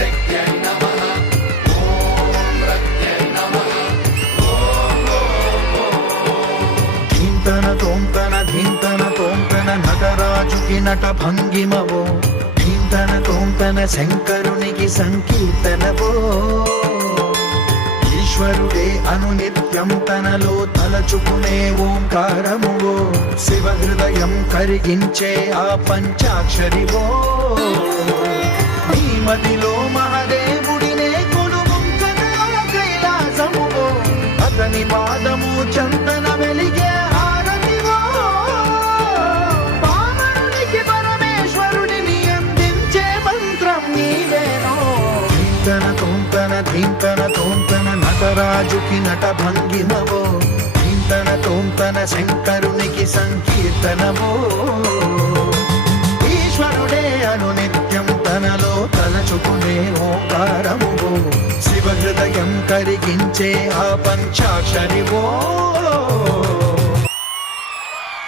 శక్త్యై నమః ఓం రక్త్యై నమః ఓం ధీంతన తోంతన ధీంతన తోంతన నటరాజుకి నట భంగిమవో ధీంతన తోంతన శంకరునికి సంకీర్తనవో ఈశ్వరుడే అనునిత్యం తనలో తలచుకునే ఓంకారమువో శివ హృదయం కరిగించే ఆ పంచాక్షరివో నీ మదిలో మహాదేవుడినే కొలువుంచగా కైలాసమువో అతని పాదము చందన వెలిగే హారతివో పామరునికి పరమేశ్వరుడిని అందించే మంత్రం నీవేనో ధీంతన తోంతన ధీంతన తోంతన నటరాజుకి నట భంగిమవో ధీంతన తోంతన శంకరునికి సంకీర్తనవో ఈశ్వరుడే అనునిత్యం తనలో తలచుకునే ఓంకారమువో శివ హృదయం కరిగించే ఆ పంచాక్షరివో